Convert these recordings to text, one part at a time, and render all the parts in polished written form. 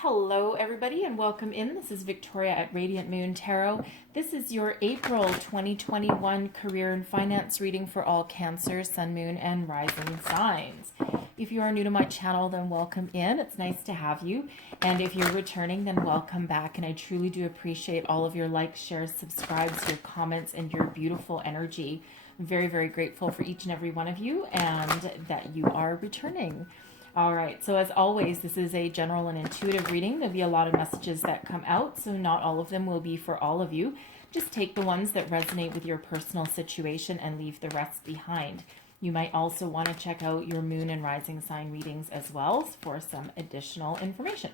Hello everybody and welcome in. This is Victoria at Radiant Moon Tarot. This is your April 2021 career and finance reading for all Cancer, Sun, Moon, and Rising signs. If you are new to my channel, then welcome in. It's nice to have you. And if you're returning, then welcome back. And I truly do appreciate all of your likes, shares, subscribes, your comments, and your beautiful energy. I'm very, very grateful for each and every one of you and that you are returning. All right, so as always, this is a general and intuitive reading. There'll be a lot of messages that come out, so not all of them will be for all of you. Just take the ones that resonate with your personal situation and leave the rest behind. You might also want to check out your moon and rising sign readings as well for some additional information.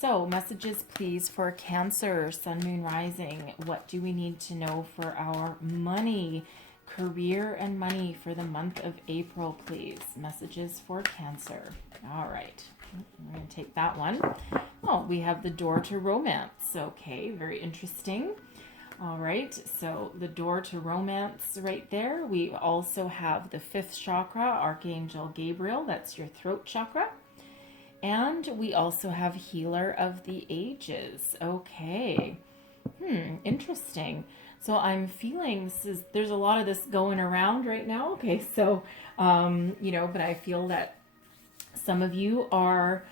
So messages, please, for Cancer, Sun, Moon, Rising. What do we need to know for our money? Career and money for the month of April, please. Messages for Cancer. All right, I'm going to take that one. Oh, we have the door to romance. Okay, very interesting. All right, so the door to romance right there. We also have the fifth chakra, Archangel Gabriel. That's your throat chakra. And we also have healer of the ages. Okay, interesting. So I'm feeling there's a lot of this going around right now. Okay, so, but I feel that some of you are,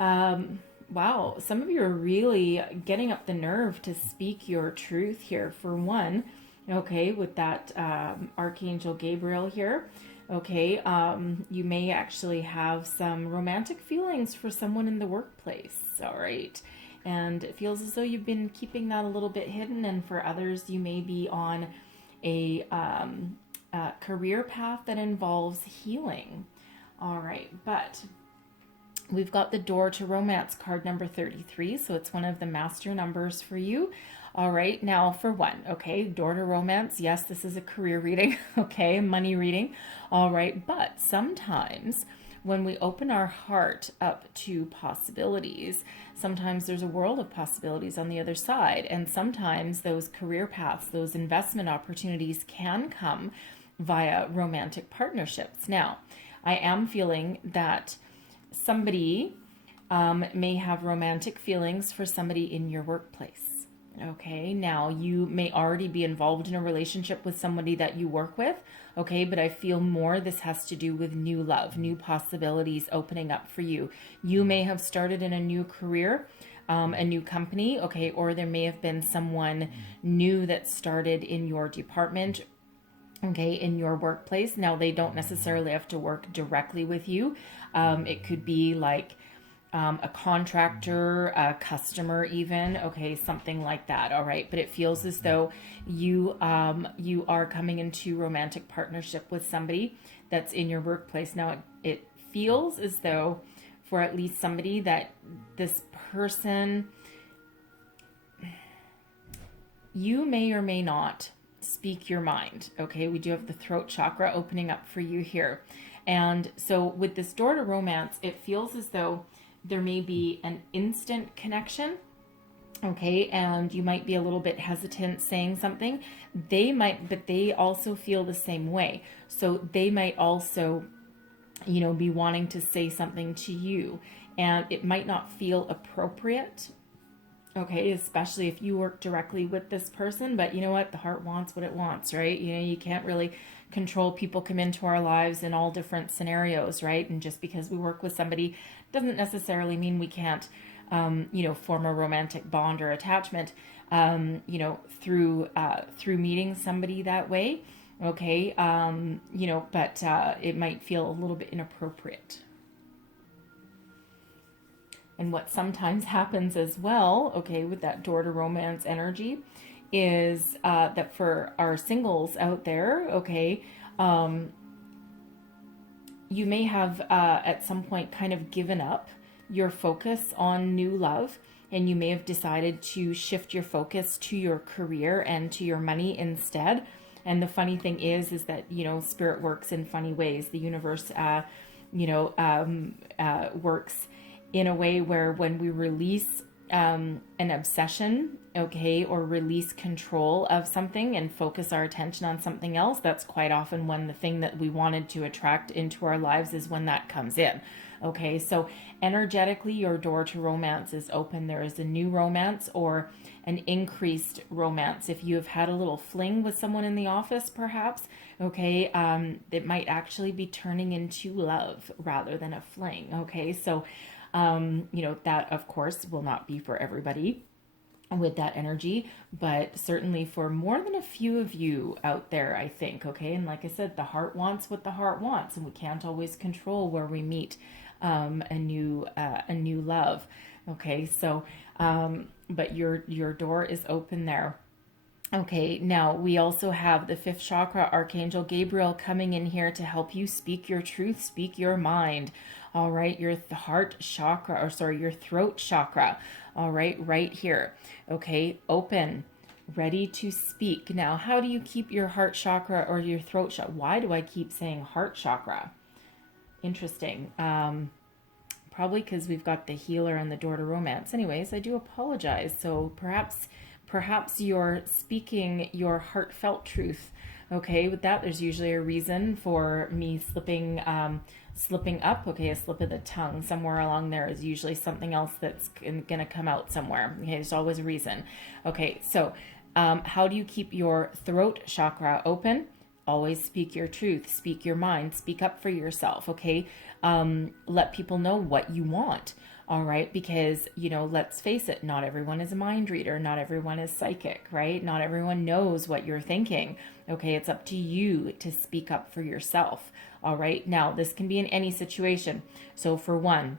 wow, some of you are really getting up the nerve to speak your truth here, for one, okay, with that Archangel Gabriel here. Okay, you may actually have some romantic feelings for someone in the workplace, all right? And it feels as though you've been keeping that a little bit hidden. And for others, you may be on a career path that involves healing. All right, but we've got the door to romance card number 33. So it's one of the master numbers for you. All right, now for one, okay, door to romance. Yes, this is a career reading, okay, money reading. All right, but sometimes when we open our heart up to possibilities, sometimes there's a world of possibilities on the other side. And sometimes those career paths, those investment opportunities can come via romantic partnerships. Now, I am feeling that somebody may have romantic feelings for somebody in your workplace. Okay, now you may already be involved in a relationship with somebody that you work with, okay, but I feel more this has to do with new love, new possibilities opening up for you. You may have started in a new career, a new company, okay, or there may have been someone new that started in your department, okay, in your workplace. Now, they don't necessarily have to work directly with you. It could be like a contractor, a customer even, okay, something like that, all right? But it feels as though you are coming into romantic partnership with somebody that's in your workplace. Now, it feels as though for at least somebody that this person, you may or may not speak your mind, okay? We do have the throat chakra opening up for you here. And so with this door to romance, it feels as though there may be an instant connection, okay, and you might be a little bit hesitant saying something. They might, but they also feel the same way. So they might also, be wanting to say something to you, and it might not feel appropriate, okay, especially if you work directly with this person. But you know what? The heart wants what it wants, right? You can't really control. People come into our lives in all different scenarios, right? And just because we work with somebody doesn't necessarily mean we can't, form a romantic bond or attachment, through meeting somebody that way, okay? But it might feel a little bit inappropriate. And what sometimes happens as well, okay, with that door to romance energy is that for our singles out there, okay, you may have at some point kind of given up your focus on new love, and you may have decided to shift your focus to your career and to your money instead. And the funny thing is that, Spirit works in funny ways. The universe, works in a way where when we release an obsession, okay, or release control of something and focus our attention on something else, that's quite often when the thing that we wanted to attract into our lives is when that comes in. Okay, so energetically, your door to romance is open. There is a new romance or an increased romance. If you have had a little fling with someone in the office, perhaps, okay, it might actually be turning into love rather than a fling. Okay, so that of course will not be for everybody with that energy, but certainly for more than a few of you out there, I think. Okay, and like I said, the heart wants what the heart wants, and we can't always control where we meet a new love. Okay, so but your door is open there. Okay, now we also have the fifth chakra, Archangel Gabriel, coming in here to help you speak your truth, speak your mind. All right, your heart chakra, or sorry, your throat chakra. All right here. Okay, open, ready to speak. Now, how do you keep your heart chakra or your throat chakra? Why do I keep saying heart chakra? Interesting. Probably because we've got the healer and the door to romance. Anyways, I do apologize. So perhaps you're speaking your heartfelt truth. Okay, with that, there's usually a reason for me slipping up. Okay, a slip of the tongue somewhere along there is usually something else that's gonna come out somewhere. Okay, there's always a reason. Okay, so how do you keep your throat chakra open? Always speak your truth, speak your mind, speak up for yourself. Okay, let people know what you want. All right, because, let's face it, not everyone is a mind reader. Not everyone is psychic, right? Not everyone knows what you're thinking. Okay, it's up to you to speak up for yourself. All right, now this can be in any situation. So for one,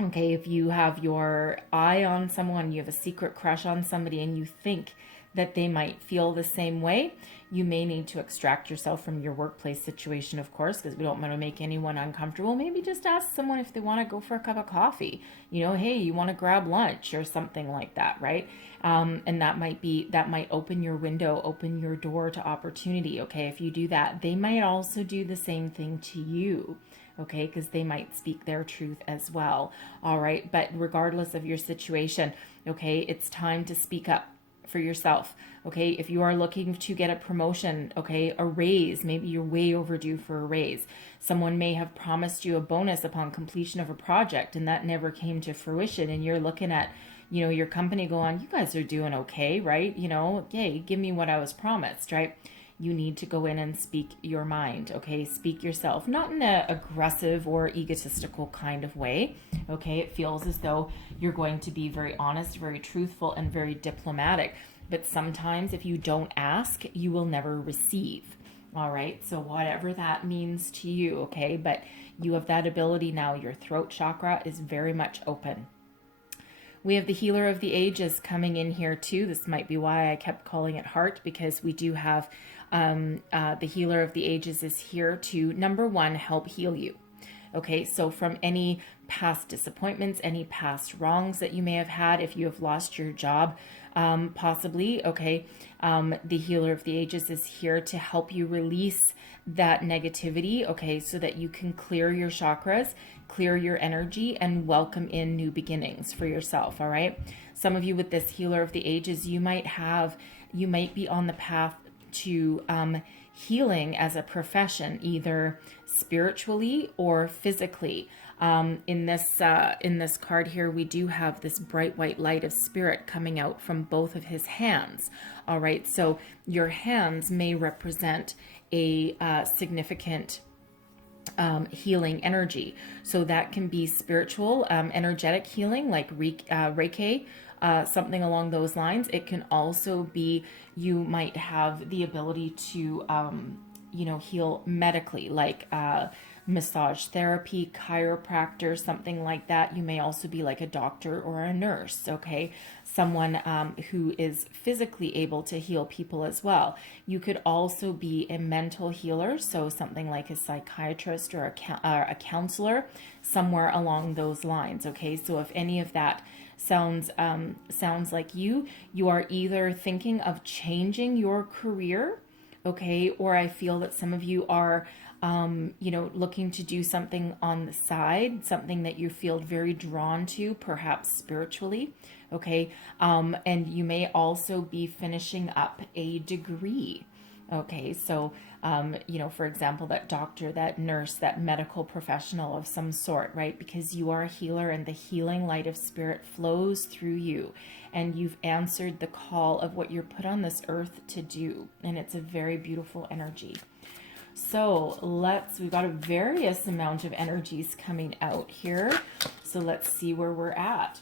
okay, if you have your eye on someone, you have a secret crush on somebody, and you think that they might feel the same way, you may need to extract yourself from your workplace situation, of course, because we don't want to make anyone uncomfortable. Maybe just ask someone if they want to go for a cup of coffee. Hey, you want to grab lunch or something like that, right? And that might open your window, open your door to opportunity. Okay, if you do that, they might also do the same thing to you. Okay, because they might speak their truth as well. All right, but regardless of your situation, okay, it's time to speak up for yourself. Okay, if you are looking to get a promotion, okay, a raise, maybe you're way overdue for a raise. Someone may have promised you a bonus upon completion of a project and that never came to fruition, and you're looking at, your company going, you guys are doing okay, right? Yay, give me what I was promised, right? You need to go in and speak your mind, okay? Speak yourself, not in an aggressive or egotistical kind of way, okay? It feels as though you're going to be very honest, very truthful, and very diplomatic. But sometimes if you don't ask, you will never receive, all right? So whatever that means to you, okay? But you have that ability now. Your throat chakra is very much open. We have the healer of the ages coming in here too. This might be why I kept calling it heart, because we do have the healer of the ages is here to, number one, help heal you. Okay, so from any past disappointments, any past wrongs that you may have had, if you have lost your job, possibly, okay, the healer of the ages is here to help you release that negativity, okay, so that you can clear your chakras, clear your energy, and welcome in new beginnings for yourself, all right? Some of you with this healer of the ages, you might be on the path to healing as a profession, either spiritually or physically. In this card here, we do have this bright white light of spirit coming out from both of his hands. All right, so your hands may represent a significant healing energy. So that can be spiritual, energetic healing, like Reiki, something along those lines. It can also be, you might have the ability to, heal medically, like massage therapy, chiropractor, something like that. You may also be like a doctor or a nurse, okay? Someone who is physically able to heal people as well. You could also be a mental healer, so something like a psychiatrist or a counselor, somewhere along those lines, okay? So if any of that sounds like you are either thinking of changing your career, okay, or I feel that some of you are you know, looking to do something on the side, something that you feel very drawn to, perhaps spiritually. Okay. And you may also be finishing up a degree. Okay, so, you know, for example, that doctor, that nurse, that medical professional of some sort, right? Because you are a healer and the healing light of spirit flows through you, and you've answered the call of what you're put on this earth to do. And it's a very beautiful energy. So we've got a various amount of energies coming out here. So let's see where we're at.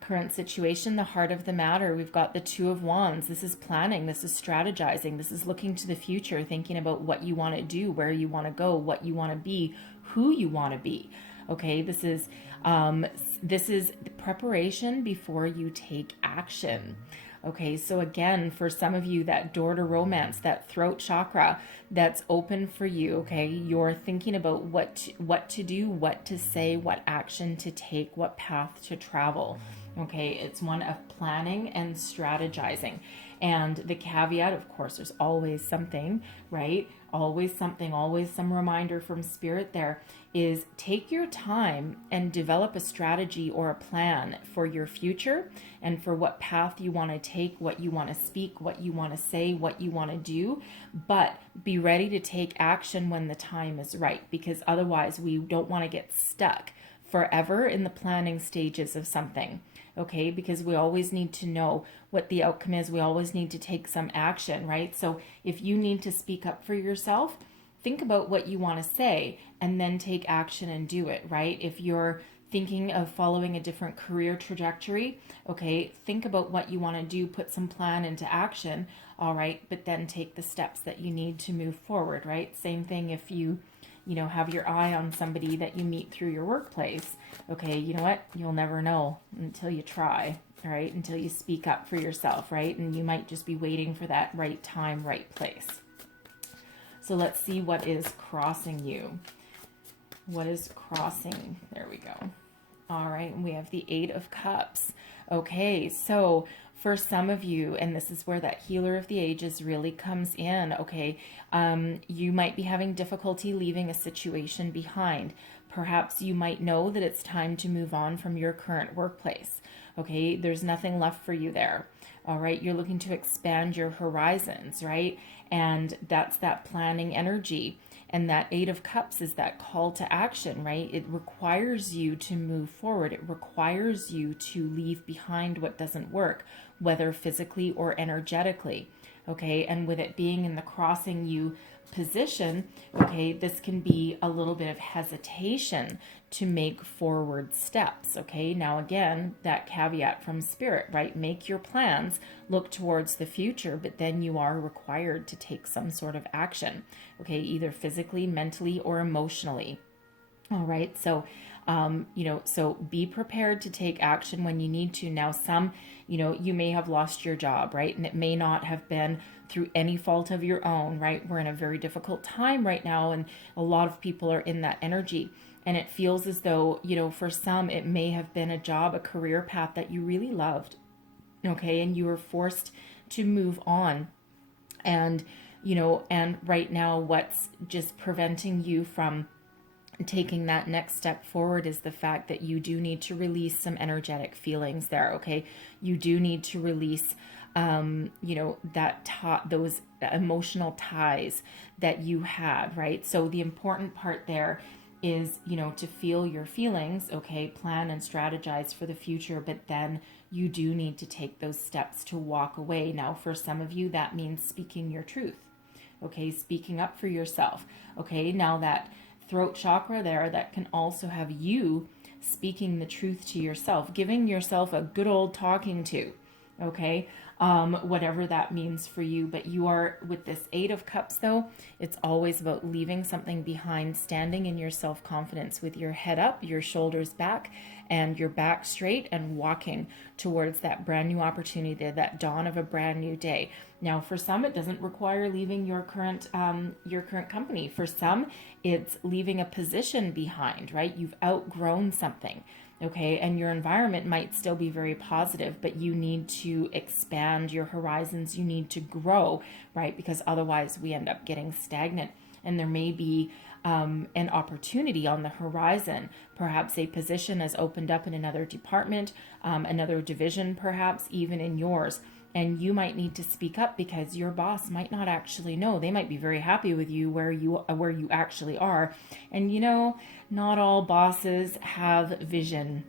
Current situation, the heart of the matter. We've got the Two of Wands. This is planning. This is strategizing. This is looking to the future, thinking about what you want to do, where you want to go, what you want to be, who you want to be. Okay, this is the preparation before you take action. Okay, so again, for some of you, that door to romance, that throat chakra, that's open for you. Okay, you're thinking about what to do, what to say, what action to take, what path to travel. Okay, it's one of planning and strategizing. And the caveat, of course, there's always something, right? Always something, always some reminder from spirit there, is take your time and develop a strategy or a plan for your future and for what path you want to take, what you want to speak, what you want to say, what you want to do. But be ready to take action when the time is right, because otherwise we don't want to get stuck forever in the planning stages of something. Okay, because we always need to know what the outcome is. We always need to take some action, right? So if you need to speak up for yourself, think about what you want to say and then take action and do it, right? If you're thinking of following a different career trajectory, okay, think about what you want to do, put some plan into action, all right, but then take the steps that you need to move forward, right? Same thing if you have your eye on somebody that you meet through your workplace. Okay, you know what? You'll never know until you try, right? Until you speak up for yourself, right? And you might just be waiting for that right time, right place. So let's see what is crossing you. What is crossing? There we go. All right, and we have the Eight of Cups. Okay, so for some of you, and this is where that healer of the ages really comes in, okay, you might be having difficulty leaving a situation behind. Perhaps you might know that it's time to move on from your current workplace. Okay, there's nothing left for you there. All right, you're looking to expand your horizons, right? And that's that planning energy. And that Eight of Cups is that call to action, right? It requires you to move forward. It requires you to leave behind what doesn't work, whether physically or energetically, okay? And with it being in the crossing you position, okay, this can be a little bit of hesitation to make forward steps, okay? Now, again, that caveat from spirit, right? Make your plans, look towards the future, but then you are required to take some sort of action, okay? Either physically, mentally, or emotionally. All right, so, so be prepared to take action when you need to. Now, you may have lost your job, right? And it may not have been through any fault of your own, right? We're in a very difficult time right now, and a lot of people are in that energy. And it feels as though, for some, it may have been a job, a career path that you really loved, okay? And you were forced to move on. And, and right now, what's just preventing you from taking that next step forward is the fact that you do need to release some energetic feelings there, okay? You do need to release, those emotional ties that you had, right? So the important part there is, to feel your feelings, okay, plan and strategize for the future, but then you do need to take those steps to walk away. Now, for some of you, that means speaking your truth, okay, speaking up for yourself, okay? Now that throat chakra there, that can also have you speaking the truth to yourself, giving yourself a good old talking to, okay? Whatever that means for you. But you are, with this Eight of Cups though, it's always about leaving something behind, standing in your self-confidence with your head up, your shoulders back, and your back straight, and walking towards that brand new opportunity, that dawn of a brand new day. Now, for some, it doesn't require leaving your current company. For some, it's leaving a position behind, right? You've outgrown something, okay? And your environment might still be very positive, but you need to expand your horizons. You need to grow, right? Because otherwise we end up getting stagnant. and there may be an opportunity on the horizon. Perhaps a position has opened up in another department, another division, perhaps even in yours. And you might need to speak up because your boss might not actually know. They might be very happy with you where you actually are. And you know, not all bosses have vision.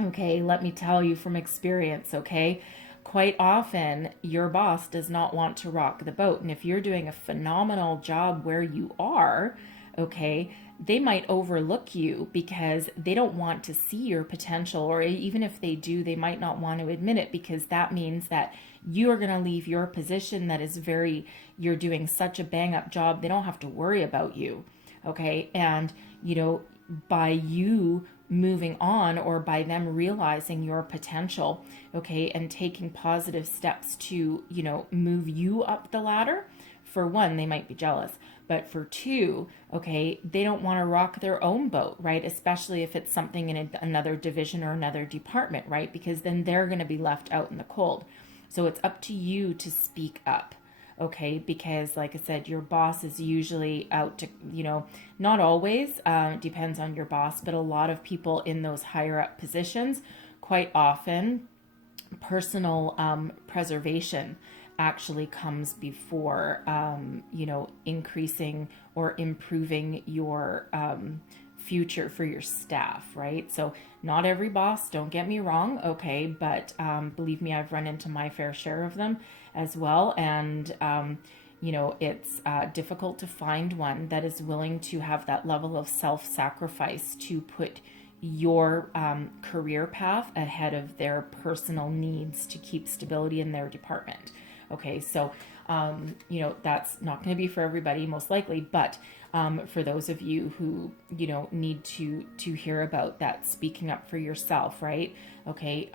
Okay, let me tell you from experience, okay? Quite often, your boss does not want to rock the boat. And if you're doing a phenomenal job where you are, okay, they might overlook you because they don't want to see your potential, or even if they do, they might not want to admit it, because that means that you are going to leave your position that is you're doing such a bang up job, they don't have to worry about you, okay? And, you know, by you moving on, or by them realizing your potential, okay, and taking positive steps to, you know, move you up the ladder, for one, they might be jealous. But for two, okay, they don't want to rock their own boat, right? Especially if it's something in another division or another department, right? Because then they're going to be left out in the cold. So it's up to you to speak up, okay? Because like I said, your boss is usually out to, you know, not always, depends on your boss, but a lot of people in those higher up positions, quite often, personal preservation actually comes before, you know, increasing or improving your future for your staff, right? So not every boss, don't get me wrong, okay, but believe me, I've run into my fair share of them as well. And, you know, it's difficult to find one that is willing to have that level of self-sacrifice to put your career path ahead of their personal needs to keep stability in their department. Okay, so, you know, that's not going to be for everybody, most likely, but for those of you who, you know, need to hear about that, speaking up for yourself, right? Okay,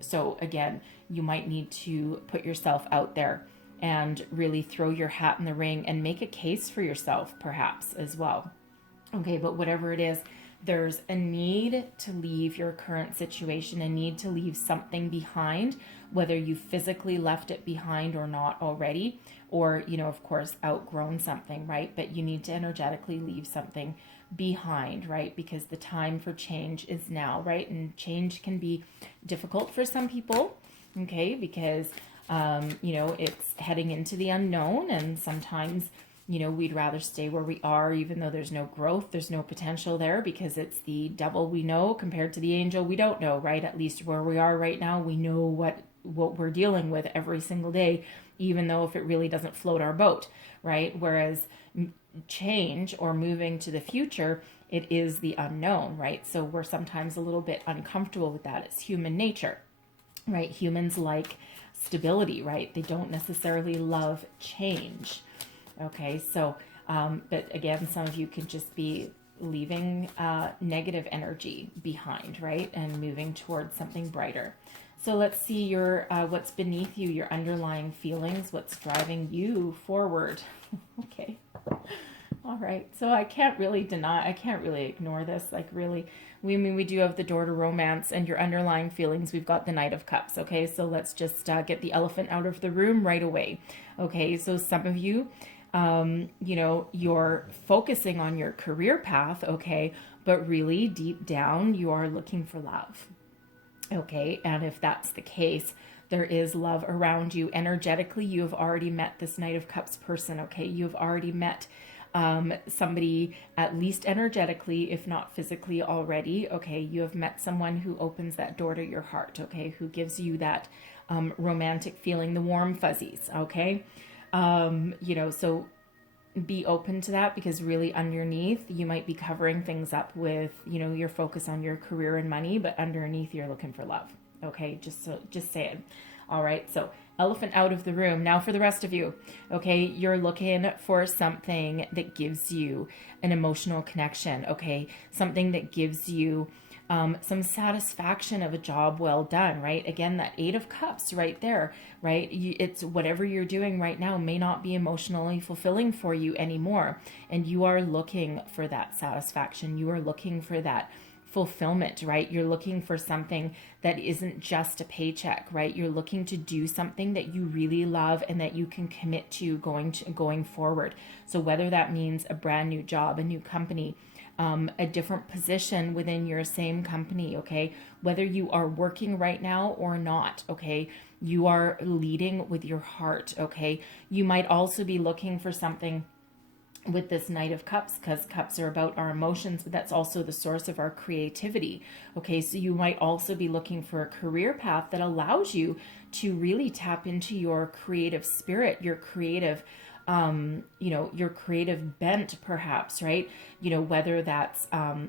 so again, you might need to put yourself out there and really throw your hat in the ring and make a case for yourself, perhaps, as well. Okay, but whatever it is, there's a need to leave your current situation, a need to leave something behind, whether you physically left it behind or not already, or, you know, of course, outgrown something, right? But you need to energetically leave something behind, right? Because the time for change is now, right? And change can be difficult for some people, okay? Because, you know, it's heading into the unknown, and sometimes, you know, we'd rather stay where we are, even though there's no growth, there's no potential there, because it's the devil we know compared to the angel we don't know, right? At least where we are right now, we know what we're dealing with every single day, even though if it really doesn't float our boat, right? Whereas change or moving to the future, it is the unknown, right? So we're sometimes a little bit uncomfortable with that. It's human nature, right? Humans like stability, right? They don't necessarily love change. Okay, so, but again, some of you could just be leaving negative energy behind, right? And moving towards something brighter. So let's see your what's beneath you, your underlying feelings, what's driving you forward. Okay. All right. So I can't really ignore this. Like, really, we do have the door to romance and your underlying feelings. We've got the Knight of Cups. Okay. So let's just get the elephant out of the room right away. Okay. So some of you, you know, you're focusing on your career path. Okay. But really deep down, you are looking for love. Okay. And if that's the case, there is love around you. Energetically, you have already met this Knight of Cups person. Okay. You've already met somebody, at least energetically, if not physically already. Okay. You have met someone who opens that door to your heart. Okay. Who gives you that romantic feeling, the warm fuzzies. Okay. You know, so be open to that, because really underneath you might be covering things up with, you know, your focus on your career and money, but underneath you're looking for love. Okay. Just say it. All right. So elephant out of the room. Now for the rest of you. Okay. You're looking for something that gives you an emotional connection. Okay. Something that gives you some satisfaction of a job well done, right? Again, that Eight of Cups right there, right? It's whatever you're doing right now may not be emotionally fulfilling for you anymore. And you are looking for that satisfaction. You are looking for that fulfillment, right? You're looking for something that isn't just a paycheck, right? You're looking to do something that you really love and that you can commit to going forward. So whether that means a brand new job, a new company, a different position within your same company, okay? Whether you are working right now or not, okay? You are leading with your heart, okay? You might also be looking for something with this Knight of Cups, because cups are about our emotions, but that's also the source of our creativity. Okay, so you might also be looking for a career path that allows you to really tap into your creative spirit, your creative your creative bent, perhaps, right? Whether that's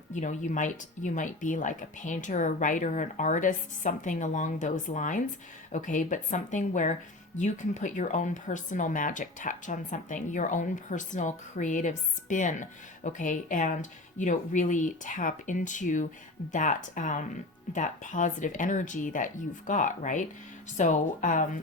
you might be like a painter, a writer, an artist, something along those lines, okay? But something where you can put your own personal magic touch on something, your own personal creative spin, okay? And, really tap into that, that positive energy that you've got, right? So,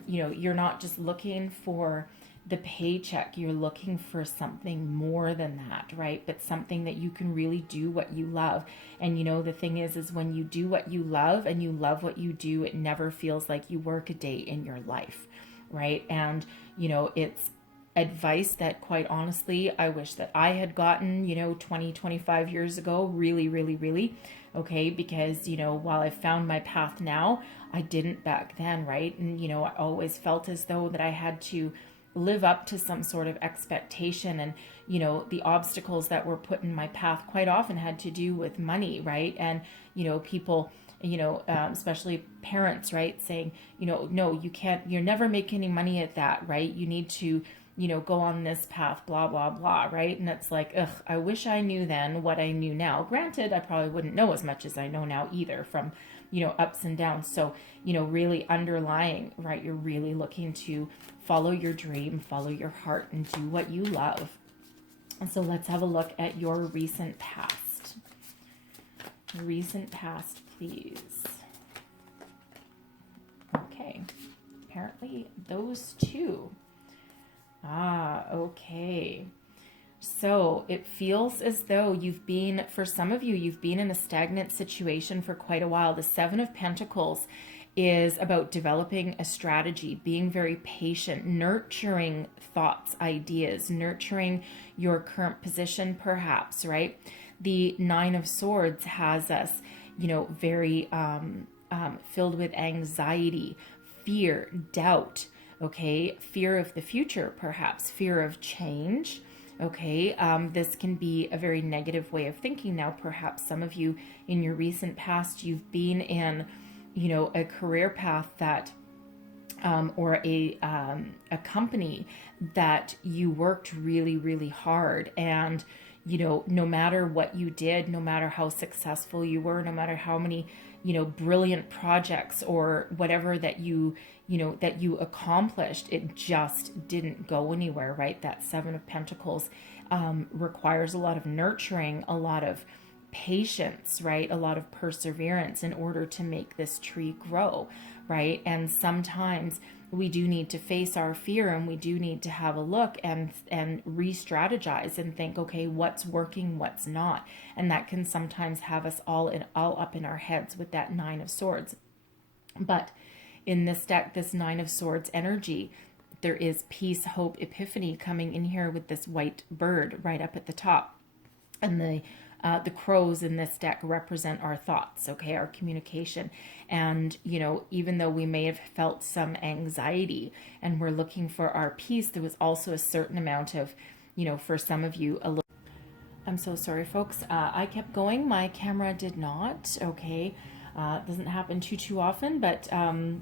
you're not just looking for the paycheck, you're looking for something more than that, right? But something that you can really do what you love. And the thing is when you do what you love and you love what you do, it never feels like you work a day in your life, right? And it's advice that, quite honestly, I wish that I had gotten 20, 25 years ago, really, really, really, okay? Because while I found my path now, I didn't back then, right? And I always felt as though that I had to live up to some sort of expectation, and the obstacles that were put in my path quite often had to do with money, right? And people, especially parents, right, saying no, you can't, you're never making any money at that, right? You need to go on this path, blah blah blah, right? And it's like, ugh, I wish I knew then what I knew now. Granted, I probably wouldn't know as much as I know now either, from ups and downs. So really underlying, right, you're really looking to follow your dream, follow your heart, and do what you love. And so let's have a look at your recent past. Recent past, please. Okay, apparently those two. Okay. So it feels as though for some of you, you've been in a stagnant situation for quite a while. The Seven of Pentacles is about developing a strategy, being very patient, nurturing thoughts, ideas, nurturing your current position, perhaps, right? The Nine of Swords has us, very filled with anxiety, fear, doubt, okay? Fear of the future, perhaps, fear of change. Okay, this can be a very negative way of thinking. Now, perhaps some of you in your recent past, you've been in, a career path that, or a company that you worked really, really hard, and no matter what you did, no matter how successful you were, no matter how many brilliant projects or whatever that you accomplished, it just didn't go anywhere, right? That Seven of Pentacles requires a lot of nurturing, a lot of patience, right? A lot of perseverance in order to make this tree grow, right? And sometimes we do need to face our fear, and we do need to have a look and re-strategize and think, okay, what's working, what's not. And that can sometimes have us all up in our heads with that Nine of Swords. But in this deck, this Nine of Swords energy, there is peace, hope, epiphany coming in here with this white bird right up at the top. And the crows in this deck represent our thoughts, okay, our communication. And, even though we may have felt some anxiety and we're looking for our peace, there was also a certain amount of, for some of you, a little. I'm so sorry, folks. I kept going. My camera did not, okay. It doesn't happen too often, but,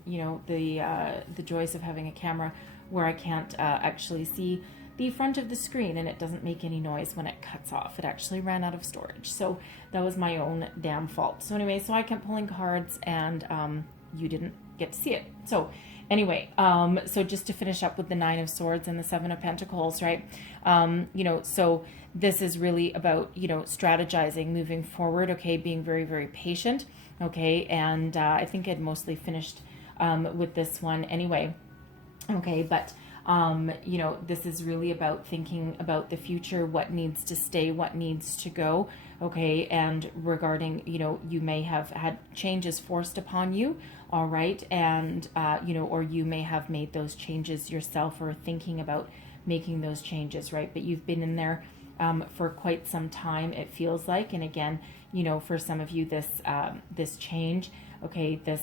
the joys of having a camera where I can't actually see the front of the screen, and it doesn't make any noise when it cuts off. It actually ran out of storage, so that was my own damn fault. So anyway, so I kept pulling cards, and you didn't get to see it. So anyway, so just to finish up with the Nine of Swords and the Seven of Pentacles, right? So this is really about strategizing, moving forward, okay, being very, very patient, okay, and I think I'd mostly finished with this one anyway, okay, but You know, this is really about thinking about the future, what needs to stay, what needs to go. Okay. And regarding, you know, you may have had changes forced upon you. All right. And, you know, or you may have made those changes yourself or thinking about making those changes, right? But you've been in there for quite some time, it feels like. And again, you know, for some of you, this change, okay, this,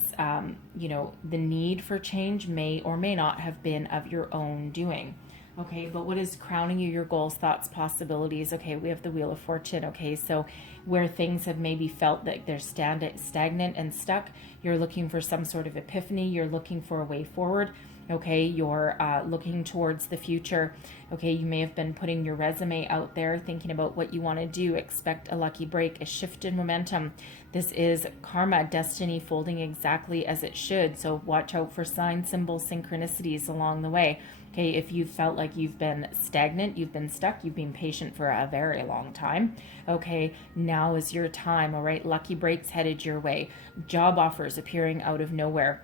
you know, the need for change may or may not have been of your own doing. Okay, but what is crowning you? Your goals, thoughts, possibilities. Okay, we have the Wheel of Fortune. Okay, so where things have maybe felt that they're stagnant and stuck, you're looking for some sort of epiphany. You're looking for a way forward. Okay, you're looking towards the future. Okay, you may have been putting your resume out there, thinking about what you want to do. Expect a lucky break, a shift in momentum. This is karma, destiny folding exactly as it should. So watch out for signs, symbols, synchronicities along the way. Okay, if you felt like you've been stagnant, you've been stuck, you've been patient for a very long time. Okay, now is your time. All right, lucky breaks headed your way. Job offers appearing out of nowhere.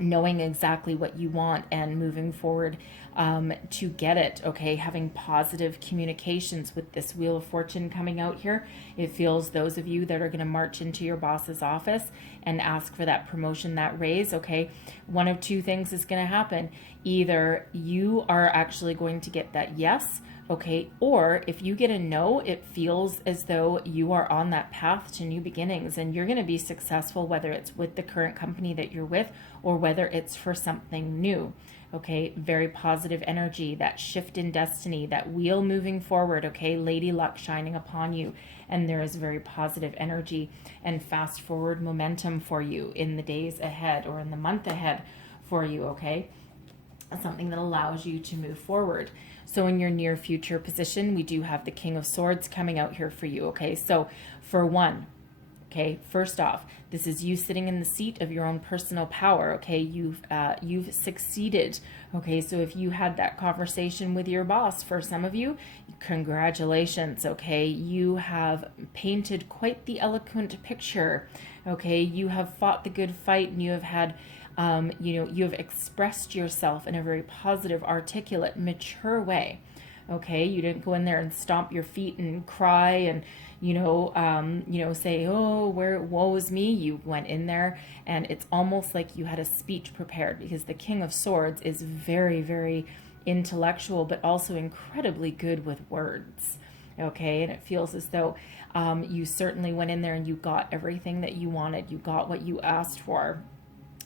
Knowing exactly what you want and moving forward to get it. Okay, having positive communications with this Wheel of Fortune coming out here. It feels those of you that are going to march into your boss's office and ask for that promotion, that raise. Okay, one of two things is going to happen. Either you are actually going to get that yes, okay, or if you get a no, it feels as though you are on that path to new beginnings and you're going to be successful, whether it's with the current company that you're with or whether it's for something new. Okay, very positive energy, that shift in destiny, that wheel moving forward. Okay, lady luck shining upon you, and there is very positive energy and fast forward momentum for you in the days ahead or in the month ahead for you. Okay, something that allows you to move forward. So in your near future position, we do have the King of Swords coming out here for you. Okay, so for one, okay, first off, this is you sitting in the seat of your own personal power. Okay, you've succeeded. Okay, so if you had that conversation with your boss, for some of you, congratulations. Okay, you have painted quite the eloquent picture. Okay, you have fought the good fight and you have had you know, you have expressed yourself in a very positive, articulate, mature way. Okay, you didn't go in there and stomp your feet and cry and you know, say, oh, woe is me. You went in there and it's almost like you had a speech prepared, because the King of Swords is very, very intellectual, but also incredibly good with words. Okay, and it feels as though you certainly went in there and you got everything that you wanted. You got what you asked for.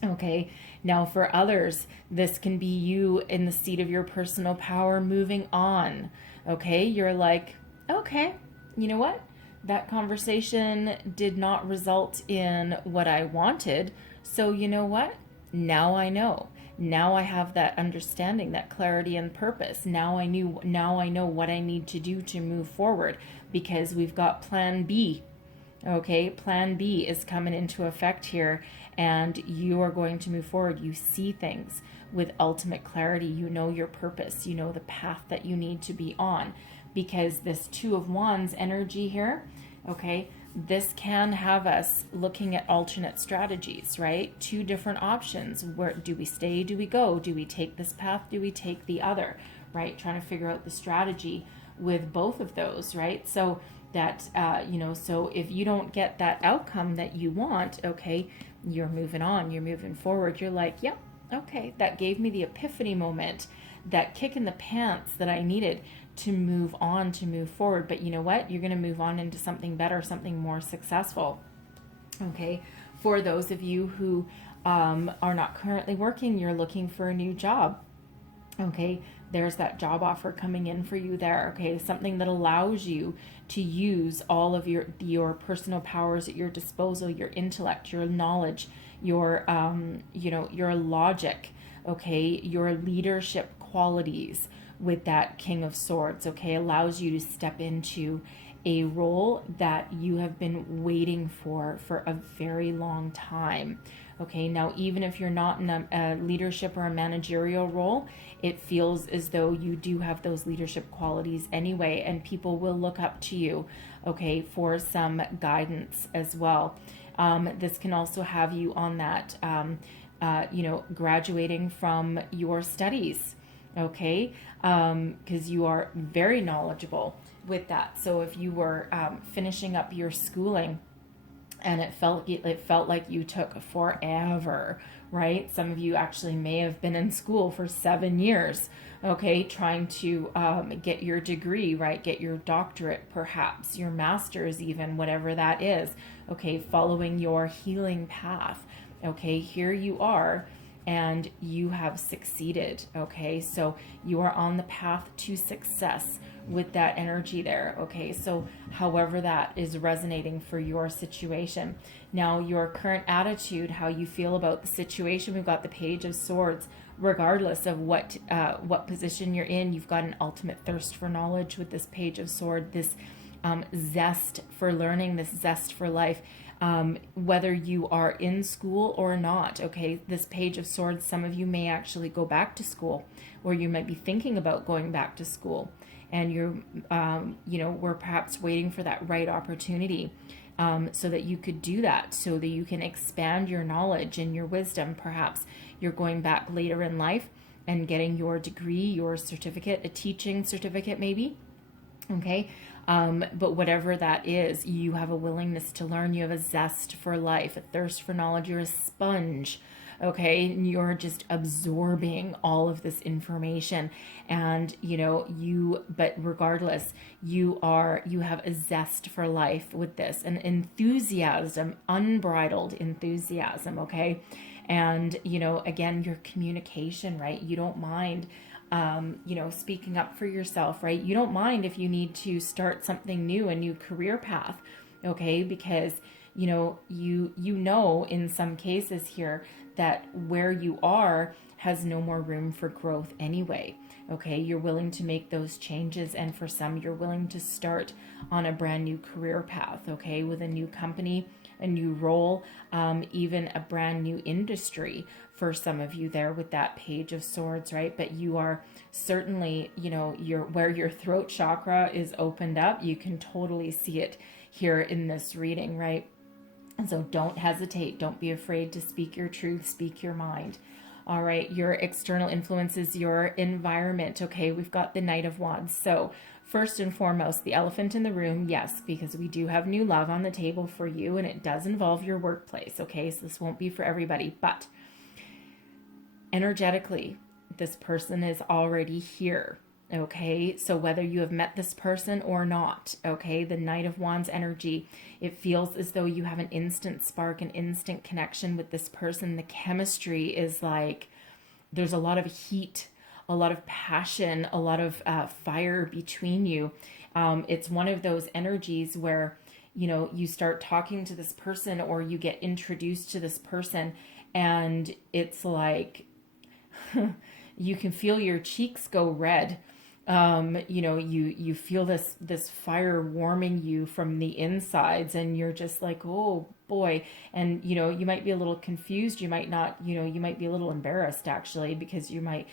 Okay, now for others, this can be you in the seat of your personal power moving on. Okay, you're like, okay, you know what? That conversation did not result in what I wanted. So you know what? Now I know. Now I have that understanding, that clarity and purpose. Now I know what I need to do to move forward, because we've got plan B. Okay, plan B is coming into effect here, and you are going to move forward. You see things with ultimate clarity. You know your purpose. You know the path that you need to be on, because this Two of Wands energy here, okay, this can have us looking at alternate strategies, right? Two different options. Where do we stay? Do we go? Do we take this path? Do we take the other, right? Trying to figure out the strategy with both of those, right? So that, you know, so if you don't get that outcome that you want, okay, you're moving on, you're moving forward. You're like, yep, okay, that gave me the epiphany moment, that kick in the pants that I needed to move on, to move forward. But you know what? You're going to move on into something better, something more successful. Okay, for those of you who are not currently working, you're looking for a new job. Okay, there's that job offer coming in for you there. Okay, something that allows you to use all of your personal powers at your disposal, your intellect, your knowledge, your you know, your logic, okay, your leadership qualities with that King of Swords. Okay, allows you to step into a role that you have been waiting for a very long time. Okay, now even if you're not in a leadership or a managerial role, it feels as though you do have those leadership qualities anyway, and people will look up to you, okay, for some guidance as well. This can also have you on that, you know, graduating from your studies. okay? Because you are very knowledgeable with that. So if you were finishing up your schooling, and it felt like you took forever, right? Some of you actually may have been in school for 7 years, okay, trying to get your degree, right? Get your doctorate, perhaps your master's, even whatever that is, okay, following your healing path. Okay, here you are, and you have succeeded. Okay, so you are on the path to success with that energy there. Okay, so however that is resonating for your situation. Now, your current attitude, how you feel about the situation, we've got the Page of Swords. Regardless of what position you're in, you've got an ultimate thirst for knowledge with this Page of Swords, this zest for learning, this zest for life. Whether you are in school or not, okay, this Page of Swords, some of you may actually go back to school, or you might be thinking about going back to school, and you're, we're perhaps waiting for that right opportunity, so that you could do that, so that you can expand your knowledge and your wisdom. Perhaps you're going back later in life and getting your degree, your certificate, a teaching certificate maybe, okay? But whatever that is, you have a willingness to learn. You have a zest for life, a thirst for knowledge. You're a sponge, okay? You're just absorbing all of this information. And, but regardless, you have a zest for life with this, an enthusiasm, unbridled enthusiasm, okay? And, again, your communication, right? You don't mind speaking up for yourself, right? You don't mind if you need to start something new, a new career path, okay? Because, in some cases here that where you are has no more room for growth anyway, okay? You're willing to make those changes, and for some, you're willing to start on a brand new career path, okay? With a new company, a new role, even a brand new industry for some of you there with that Page of Swords, right? But you are certainly, where your throat chakra is opened up, you can totally see it here in this reading, right? And so don't hesitate. Don't be afraid to speak your truth, speak your mind. All right, your external influences, your environment. Okay, we've got the Knight of Wands. So first and foremost, the elephant in the room, yes, because we do have new love on the table for you, and it does involve your workplace. Okay, so this won't be for everybody, but energetically, this person is already here. Okay, so whether you have met this person or not, okay, the Knight of Wands energy, it feels as though you have an instant spark, an instant connection with this person. The chemistry is like, there's a lot of heat, a lot of passion, a lot of fire between you. It's one of those energies where, you start talking to this person, or you get introduced to this person, and it's like, you can feel your cheeks go red. You feel this fire warming you from the insides, and you're just like, oh boy. And, you might be a little confused. You might not, you might be a little embarrassed actually, because you might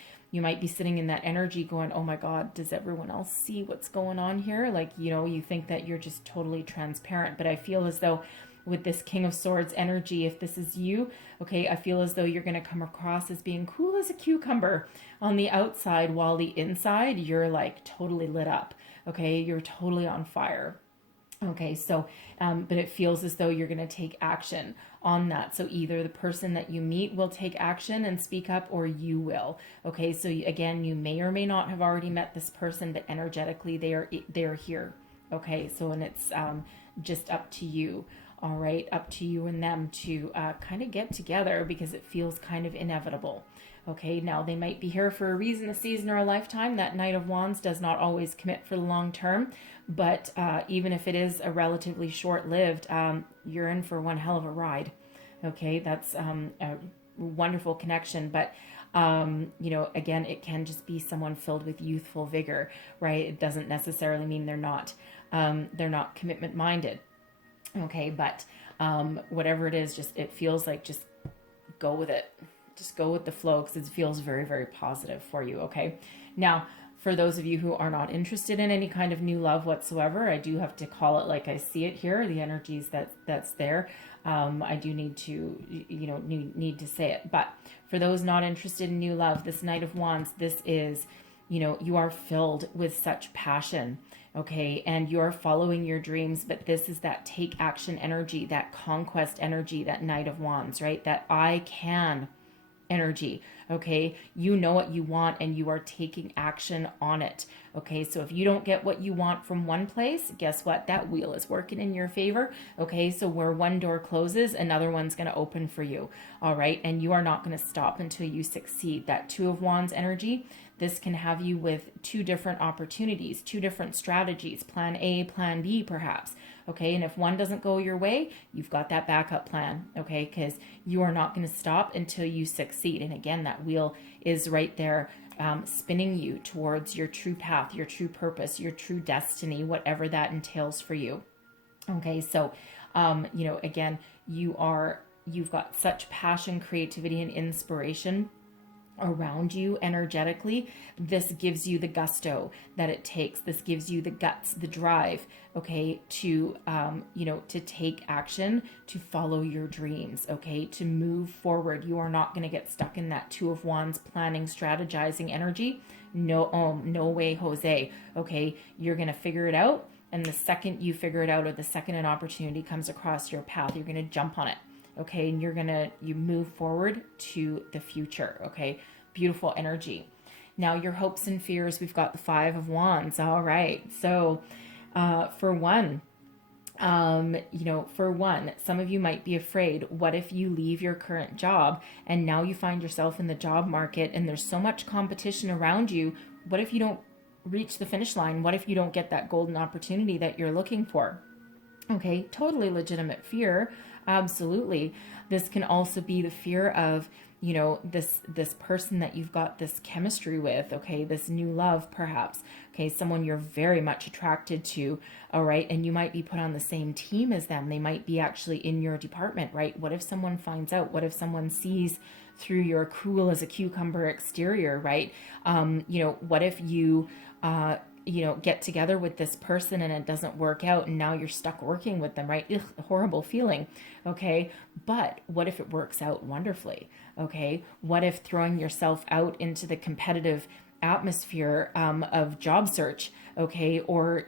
be sitting in that energy going, oh my God, does everyone else see what's going on here? Like, you think that you're just totally transparent, but I feel as though with this King of Swords energy, if this is you, okay, I feel as though you're going to come across as being cool as a cucumber on the outside, while the inside, you're like totally lit up, okay? You're totally on fire. Okay, so, but it feels as though you're going to take action on that. So either the person that you meet will take action and speak up, or you will. Okay, so again, you may or may not have already met this person, but energetically they are here. Okay, so, and it's just up to you. All right, up to you and them to kind of get together, because it feels kind of inevitable. Okay, now they might be here for a reason, a season, or a lifetime. That Knight of Wands does not always commit for the long term, but even if it is a relatively short-lived, you're in for one hell of a ride. Okay, that's a wonderful connection, but again, it can just be someone filled with youthful vigor, right? It doesn't necessarily mean they're not commitment-minded. Okay, but whatever it is, it feels like just go with it. Just go with the flow, because it feels very, very positive for you, okay? Now, For those of you who are not interested in any kind of new love whatsoever, I do have to call it like I see it here, the energies that's there. I do need to, need to say it. But for those not interested in new love, this Knight of Wands, this is, you are filled with such passion, okay? And you're following your dreams, but this is that take action energy, that conquest energy, that Knight of Wands, right? That I can energy, okay? You know what you want and you are taking action on it, okay? So if you don't get what you want from one place, guess what? That wheel is working in your favor, okay? So where one door closes, another one's going to open for you, all right? And you are not going to stop until you succeed. That Two of Wands energy, this can have you with two different opportunities, two different strategies, plan A, plan B, perhaps. Okay, and if one doesn't go your way, you've got that backup plan, okay? Because you are not going to stop until you succeed. And again, that wheel is right there spinning you towards your true path, your true purpose, your true destiny, whatever that entails for you. Okay, so, again, you've got such passion, creativity, and inspiration around you energetically. This gives you the gusto that it takes. This gives you the guts, the drive, okay, to to take action, to follow your dreams, okay, to move forward. You are not going to get stuck in that Two of Wands planning, strategizing energy. No, no way, Jose. Okay, you're going to figure it out, and the second you figure it out, or the second an opportunity comes across your path, you're going to jump on it. Okay, and you move forward to the future. Okay, beautiful energy. Now your hopes and fears, we've got the Five of Wands. All right, so for one, some of you might be afraid. What if you leave your current job and now you find yourself in the job market and there's so much competition around you? What if you don't reach the finish line? What if you don't get that golden opportunity that you're looking for? Okay, totally legitimate fear. Absolutely. This can also be the fear of, this person that you've got this chemistry with, okay, this new love perhaps, okay, someone you're very much attracted to, all right, and you might be put on the same team as them. They might be actually in your department, right? What if someone finds out? What if someone sees through your cool as a cucumber exterior, right? What if you get together with this person and it doesn't work out and now you're stuck working with them, right? Ugh, horrible feeling. Okay. But what if it works out wonderfully? Okay. What if throwing yourself out into the competitive atmosphere of job search, okay, or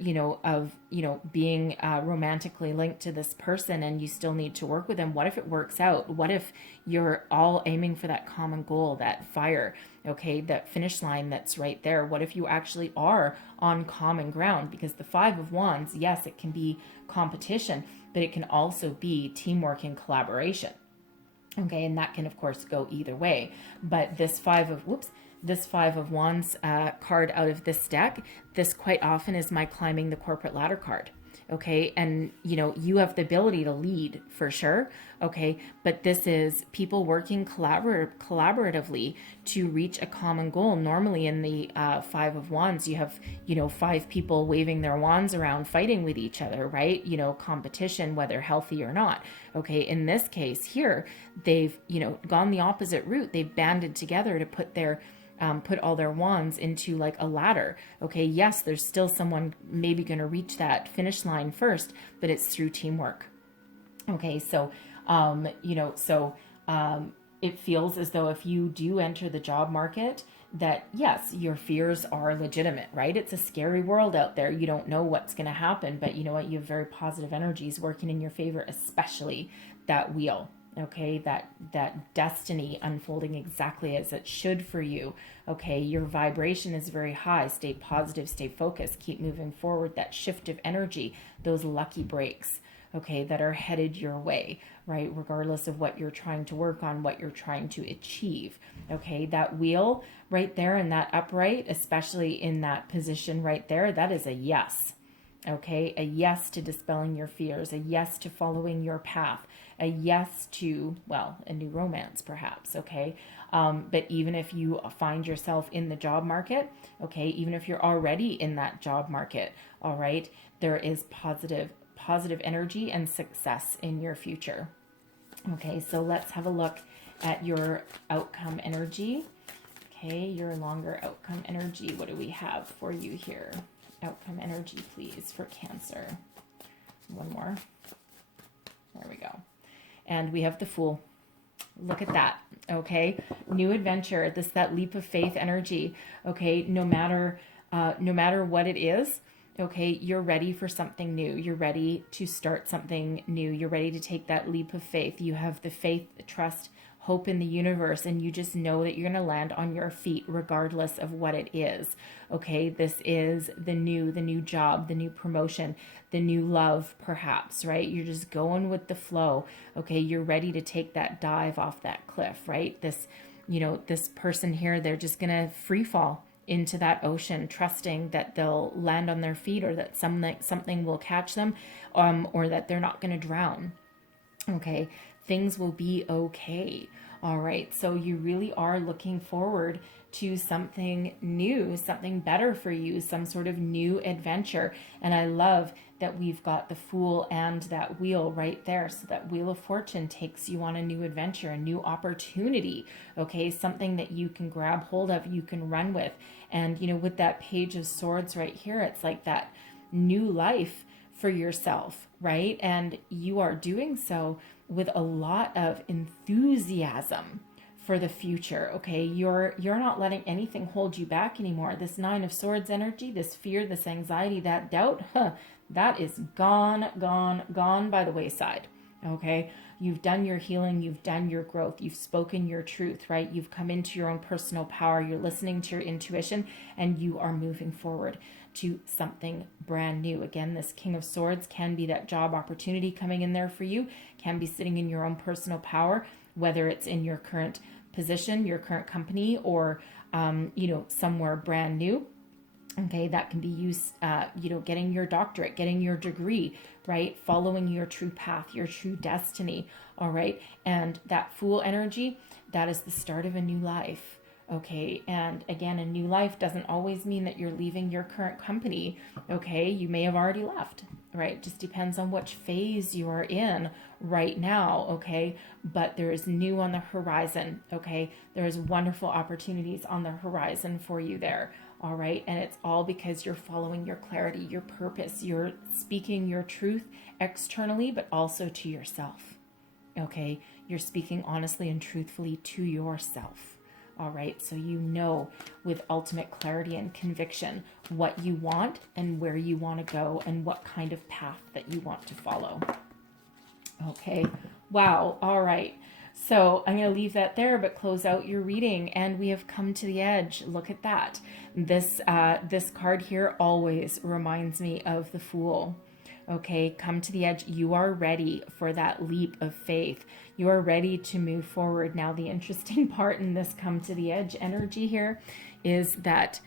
being romantically linked to this person and you still need to work with them? What if it works out? What if you're all aiming for that common goal, that fire, okay, that finish line that's right there? What if you actually are on common ground? Because the Five of Wands, yes, it can be competition, but it can also be teamwork and collaboration. Okay, and that can of course go either way. But this Five of Wands card out of this deck, this quite often is my climbing the corporate ladder card. Okay, and you have the ability to lead for sure. Okay, but this is people working collaboratively to reach a common goal. Normally in the Five of Wands, you have five people waving their wands around, fighting with each other, right? Competition, whether healthy or not. Okay, in this case here, they've gone the opposite route. They've banded together to put all their wands into like a ladder. Okay, yes, there's still someone maybe going to reach that finish line first, but it's through teamwork. Okay, so it feels as though if you do enter the job market, that yes, your fears are legitimate, right? It's a scary world out there. You don't know what's going to happen, but you know what? You have very positive energies working in your favor, especially that wheel. Okay, that destiny unfolding exactly as it should for you. Okay, your vibration is very high. Stay positive, stay focused, keep moving forward. That shift of energy, those lucky breaks, okay, that are headed your way, right? Regardless of what you're trying to work on, what you're trying to achieve. Okay, that wheel right there and that upright, especially in that position right there, that is a yes. Okay, a yes to dispelling your fears, a yes to following your path, a yes to, well, a new romance perhaps, okay? But even if you find yourself in the job market, okay, even if you're already in that job market, all right, there is positive energy and success in your future. Okay, so let's have a look at your outcome energy. Okay, your longer outcome energy. What do we have for you here? Outcome energy, please, for Cancer. One more. There we go. And we have the Fool. Look at that. Okay, new adventure. That leap of faith energy. Okay, no matter what it is. Okay, you're ready for something new. You're ready to start something new. You're ready to take that leap of faith. You have the faith, trust, hope in the universe, and you just know that you're going to land on your feet regardless of what it is. Okay, this is the new job, the new promotion, the new love, perhaps, right? You're just going with the flow. Okay, you're ready to take that dive off that cliff, right? This person here, they're just going to free fall into that ocean, trusting that they'll land on their feet, or that something will catch them, or that they're not going to drown. Okay, things will be okay. All right, so you really are looking forward to something new, something better for you, some sort of new adventure. And I love that we've got the Fool and that wheel right there. So that Wheel of Fortune takes you on a new adventure, a new opportunity, okay? Something that you can grab hold of, you can run with. And, with that Page of Swords right here, it's like that new life for yourself, right? And you are doing so with a lot of enthusiasm for the future, okay? You're not letting anything hold you back anymore. This Nine of Swords energy, this fear, this anxiety, that doubt, that is gone by the wayside, okay? You've done your healing, you've done your growth, you've spoken your truth, right? You've come into your own personal power, you're listening to your intuition, and you are moving forward to something brand new. Again, this King of Swords can be that job opportunity coming in there for you, can be sitting in your own personal power, whether it's in your current position, your current company, or, somewhere brand new. Okay, that can be used, getting your doctorate, getting your degree, right? Following your true path, your true destiny, all right? And that Fool energy, that is the start of a new life, okay? And again, a new life doesn't always mean that you're leaving your current company, okay? You may have already left, right? Just depends on which phase you are in right now, okay? But there is new on the horizon, okay? There is wonderful opportunities on the horizon for you there. All right. And it's all because you're following your clarity, your purpose. You're speaking your truth externally, but also to yourself. Okay. You're speaking honestly and truthfully to yourself. All right. So with ultimate clarity and conviction what you want and where you want to go and what kind of path that you want to follow. Okay. Wow. All right. So I'm going to leave that there, but close out your reading. And we have come to the edge. Look at that. This card here always reminds me of the Fool. Okay, come to the edge. You are ready for that leap of faith. You are ready to move forward. Now, the interesting part in this come to the edge energy here is that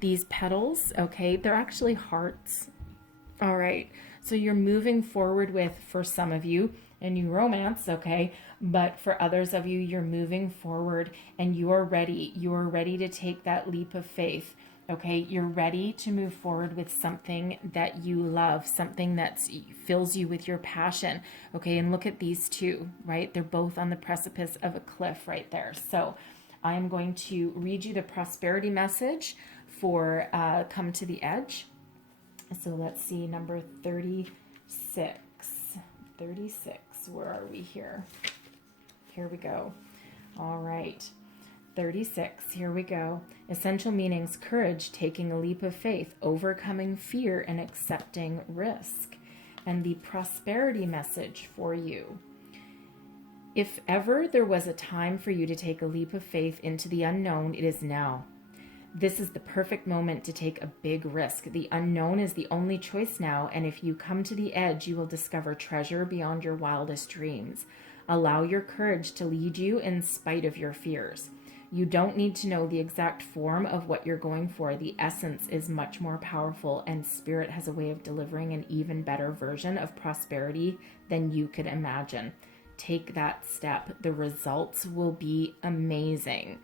these petals, okay, they're actually hearts. All right, so you're moving forward with, for some of you, a new romance, okay? But for others of you, you're moving forward and you are ready. You are ready to take that leap of faith, okay? You're ready to move forward with something that you love, something that fills you with your passion, okay? And look at these two, right? They're both on the precipice of a cliff right there. So I'm going to read you the prosperity message for Come to the Edge. So let's see, number 36. 36. Where are we here? Here we go. All right. 36. Here we go. Essential meanings: courage, taking a leap of faith, overcoming fear, and accepting risk. And the prosperity message for you: if ever there was a time for you to take a leap of faith into the unknown, it is now. This is the perfect moment to take a big risk. The unknown is the only choice now, and if you come to the edge, you will discover treasure beyond your wildest dreams. Allow your courage to lead you in spite of your fears. You don't need to know the exact form of what you're going for. The essence is much more powerful, and Spirit has a way of delivering an even better version of prosperity than you could imagine. Take that step. The results will be amazing.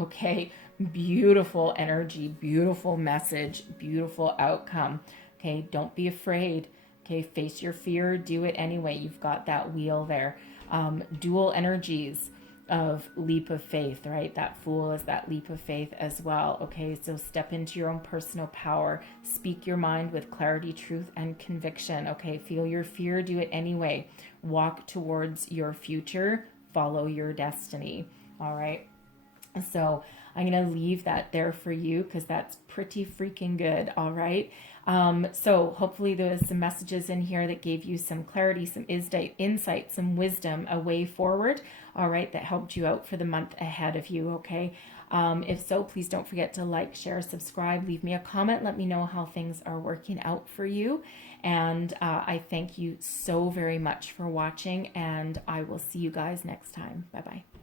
Okay, beautiful energy, beautiful message, beautiful outcome. Okay, don't be afraid. Okay, face your fear, do it anyway. You've got that wheel there. Dual energies. of leap of faith, right? That Fool is that leap of faith as well. Okay, so step into your own personal power. Speak your mind with clarity, truth, and conviction. Okay, feel your fear, do it anyway. Walk towards your future, follow your destiny. All right. So I'm going to leave that there for you because that's pretty freaking good. All right. So hopefully there's some messages in here that gave you some clarity, some insight, some wisdom, a way forward. All right. That helped you out for the month ahead of you. Okay. If so, please don't forget to like, share, subscribe, leave me a comment. Let me know how things are working out for you. And I thank you so very much for watching, and I will see you guys next time. Bye-bye.